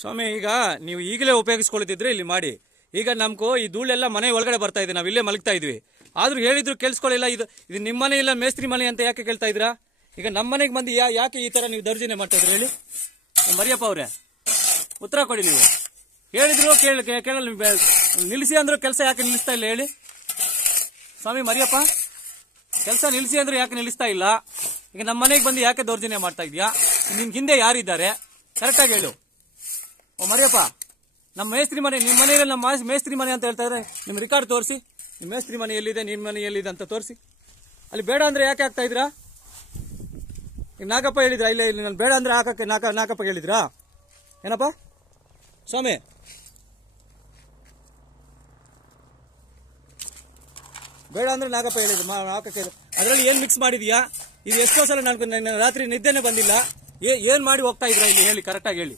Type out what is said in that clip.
ಸ್ವಾಮಿ, ಈಗ ನೀವು ಈಗಲೇ ಉಪಯೋಗಿಸ್ಕೊಳ್ತಿದ್ರೆ ಇಲ್ಲಿ ಮಾಡಿ. ಈಗ ನಮ್ಗೂ ಈ ಧೂಳೆಲ್ಲ ಮನೆ ಒಳಗಡೆ ಬರ್ತಾ ಇದೆ, ನಾವ್ ಇಲ್ಲೇ ಮಲಗ್ತಾ ಇದ್ವಿ. ಆದ್ರೂ ಹೇಳಿದ್ರು ಕೇಳಿಸ್ಕೊಳ್ಳಿಲ್ಲ. ಇದು ನಿಮ್ ಮನೆ ಇಲ್ಲ ಮೇಸ್ತ್ರಿ ಮನೆ ಅಂತ ಯಾಕೆ ಕೇಳ್ತಾ ಇದ್ರಾ? ಈಗ ನಮ್ಮ ಮನೆಗೆ ಬಂದು ಯಾಕೆ ಈ ತರ ನೀವು ದೌರ್ಜನ್ಯ ಮಾಡ್ತಾ ಇದ್ರಿ ಹೇಳಿ? ಮರಿಯಪ್ಪ ಅವ್ರೆ, ಉತ್ತರ ಕೊಡಿ. ನೀವು ಹೇಳಿದ್ರು ಕೇಳಲ್ಲ, ನಿಲ್ಲಿಸಿ ಅಂದ್ರು ಕೆಲಸ ಯಾಕೆ ನಿಲ್ಲಿಸ್ತಾ ಇಲ್ಲ ಹೇಳಿ? ಸ್ವಾಮಿ ಮರಿಯಪ್ಪ, ಕೆಲಸ ನಿಲ್ಲಿಸಿ ಅಂದ್ರೆ ಯಾಕೆ ನಿಲ್ಲಿಸ್ತಾ ಇಲ್ಲ? ಈಗ ನಮ್ಮ ಮನೆಗೆ ಬಂದು ಯಾಕೆ ದೌರ್ಜನ್ಯ ಮಾಡ್ತಾ ಇದೀಯಾ? ನಿಮ್ ಹಿಂದೆ ಯಾರಿದ್ದಾರೆ ಕರೆಕ್ಟಾಗಿ ಹೇಳು. ಓ ಮರಿಯಪ್ಪ, ನಮ್ಮ ಮೇಸ್ತ್ರಿ ಮನೆ, ನಿಮ್ಮ ಮನೆಯಲ್ಲಿ ನಮ್ಮ ಮೇಸ್ತ್ರಿ ಮನೆ ಅಂತ ಹೇಳ್ತಾ ಇದ್ರೆ ನಿಮ್ ರಿಕಾರ್ಡ್ ತೋರಿಸಿ. ನಿಮ್ಮ ಮೇಸ್ತ್ರಿ ಮನೆ ಎಲ್ಲಿದೆ, ನಿಮ್ ಮನೆ ಎಲ್ಲಿದೆ ಅಂತ ತೋರಿಸಿ. ಅಲ್ಲಿ ಬೇಡ ಅಂದ್ರೆ ಯಾಕೆ ಆಗ್ತಾ ಇದ್ರಾ? ಈಗ ನಾಗಪ್ಪ ಹೇಳಿದ್ರ, ಇಲ್ಲ ಇಲ್ಲಿ ನಾನು ಬೇಡ ಅಂದ್ರೆ ಹಾಕಕ್ಕೆ ನಾಗಪ್ಪ ಹೇಳಿದ್ರಾ? ಏನಪ್ಪ ಸ್ವಾಮಿ? ಬೇಡ ಅಂದ್ರೆ ನಾಗಪ್ಪ ಹೇಳಿದ್ರು ಹಾಕಕ್ಕೆ. ಅದರಲ್ಲಿ ಏನ್ ಮಿಕ್ಸ್ ಮಾಡಿದ್ಯಾ? ಇದು ಎಷ್ಟೋ ಸಲ ನಾನು ರಾತ್ರಿ ನಿದ್ದೆನೆ ಬಂದಿಲ್ಲ. ಏನ್ ಮಾಡಿ ಹೋಗ್ತಾ ಇದ್ರಾ ಇಲ್ಲಿ ಹೇಳಿ, ಕರೆಕ್ಟಾಗಿ ಹೇಳಿ.